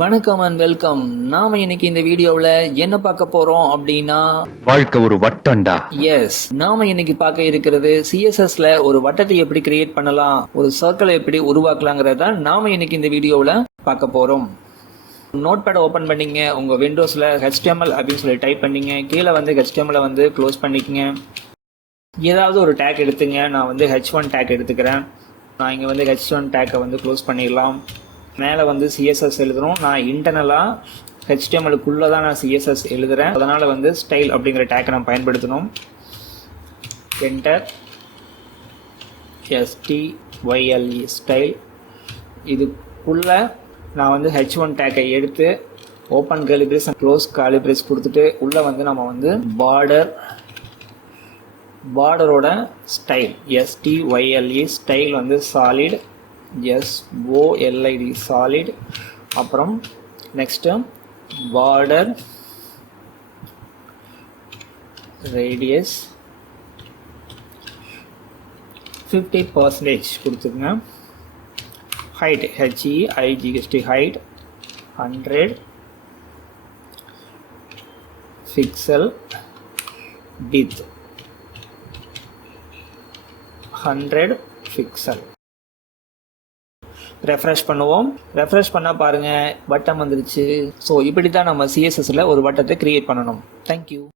வணக்கம் and welcome. நாம இன்னைக்கு இந்த வீடியோவில் என்ன பார்க்க போறோம் அப்படின்னா, வாழ்க்கை ஒரு வட்டம்டா. எஸ், நாம இன்னைக்கு பார்க்க இருக்கிறது சிஎஸ்எஸ்ல ஒரு வட்டத்தை எப்படி கிரியேட் பண்ணலாம், ஒரு சர்க்கிளை எப்படி உருவாக்கலாங்கிறத நாம இன்னைக்கு இந்த வீடியோவில் பார்க்க போறோம். நோட் பேட் ஓப்பன் பண்ணிங்க, உங்க விண்டோஸ்ல HTML அப்படின்னு சொல்லி டைப் பண்ணிங்க, கீழே வந்து HTML வந்து க்ளோஸ் பண்ணிக்கங்க. ஏதாவது ஒரு டேக் எடுத்துங்க. நான் வந்து H1 டேக் எடுத்துக்கிறேன். நான் இங்கே வந்து H1 டேக்கை வந்து க்ளோஸ் பண்ணிடலாம். மேலே வந்து சிஎஸ்எஸ் எழுதுகிறோம். நான் இன்டர்னலாக HTMLக்குள்ளே தான் நான் சிஎஸ்எஸ் எழுதுகிறேன். அதனால் வந்து ஸ்டைல் அப்படிங்கிற டேக்கை நான் பயன்படுத்தணும். Enter, STYLE style. இதுக்குள்ளே நான் வந்து H1 டேக்கை எடுத்து open curly brace close curly brace கொடுத்துட்டு உள்ளே வந்து நம்ம வந்து பார்டரோட ஸ்டைல் STYLE ஸ்டைல் வந்து சாலிட் SOLID சாலிட். அப்புறம் நெக்ஸ்ட்டு பார்டர் ரேடியஸ் 50% கொடுத்துருங்க. Height HEIGHT height 100 pixel. Width 100 pixel. Refresh பண்ணுவோம். ரெஃப்ரெஷ் பண்ணால் பாருங்கள், வட்டம் வந்துருச்சு. ஸோ இப்படி தான் நம்ம சிஎஸ்எஸ்ல ஒரு வட்டத்தை கிரியேட் பண்ணணும். தேங்க்யூ.